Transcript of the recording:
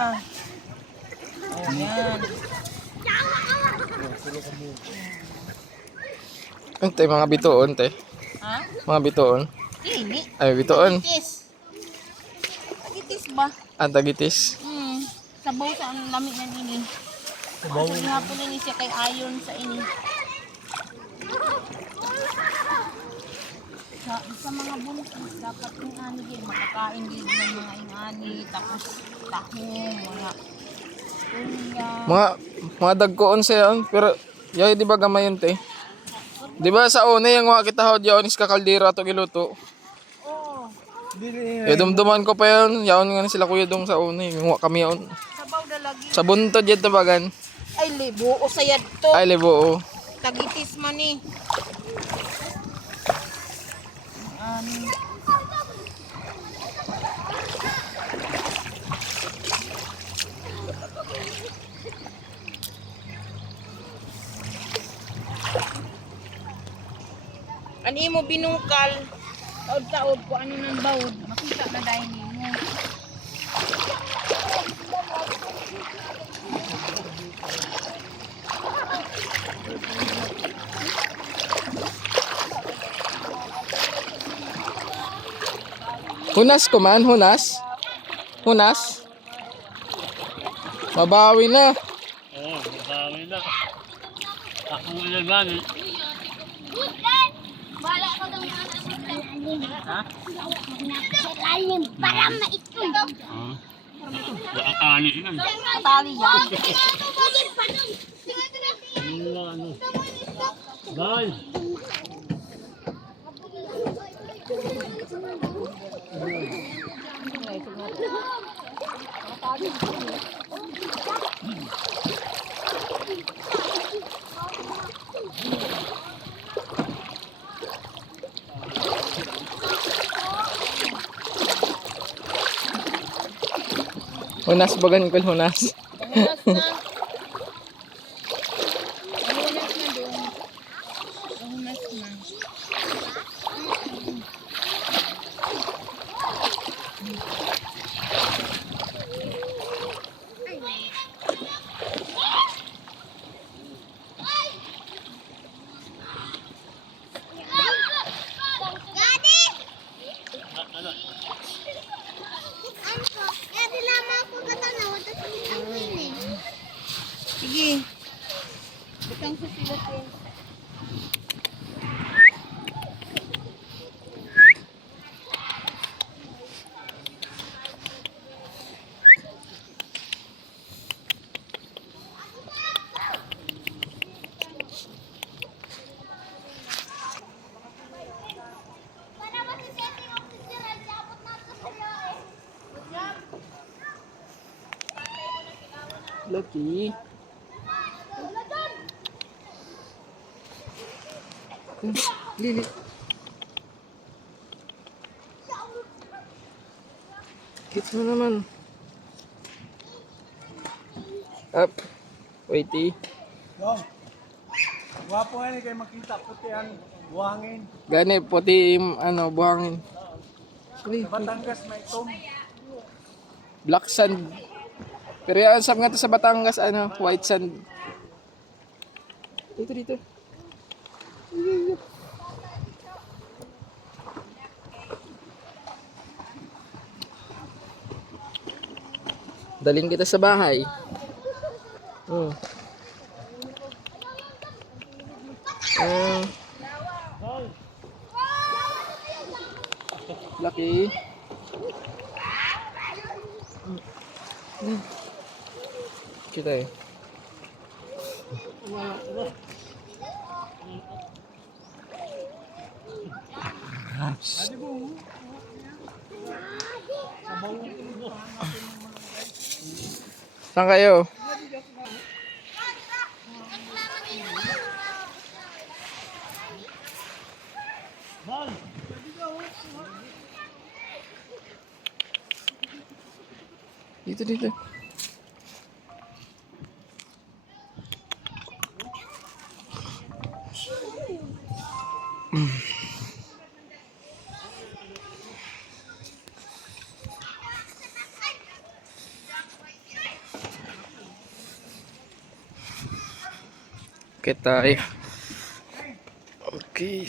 Oh, yan. Ante, mga bituon, te. Ha? Mga bituon. Ini. Ay, bituon. Tagitis. Tagitis ba? Antagitis. Sabaw sa ang lamig na ini. Sabaw. Kasi hapon ini siya kay ayon sa ini. Sa mga buntis, dapat yung ani din, makakain din ng mga ingani, tapos tahong, mga Mga dagkoon siya, pero yay di ba gamay yun, te? Di ba sa una yung mga kita hod yaon is kakaldira to giluto. oh, Dumduman ko pa yun, yaon nga sila kuya dong sa una, yung kami yaon. sabaw na lagi. Sa buntod yun tabagan. Ay, libo o sayad to. Ay, libo, oh. Tagitis man eh. Ani mo binungkal. Taod-taod ko ano nang bawod. Makita na dahil mo. Hunas ko man, hunas. Hunas. Mabawi na. Oo, mabawi na. Ako ilan ba? Bala ko ng Ha? lalim para maikot. Baka kanin yan. Tali yan. Ano? Bal! Hunas bagan ko, hunas. Hunas na. Hunas na doon. Hunas na. Sige. Butang sa silatin. Lucky. Lili. Hit mo naman. Up. Waity. Go. Guwapo nga ni kay makita puti ang buhangin. Gani, puti ano, buhangin. Sa Batangas may tom. Black sand. Pero yan, sab nga to sa Batangas, ano, white sand. Dito. Daling kita sa bahay. Oh. Lucky. Kita eh. Saan kayo? Dito. Okay tayo. Okay.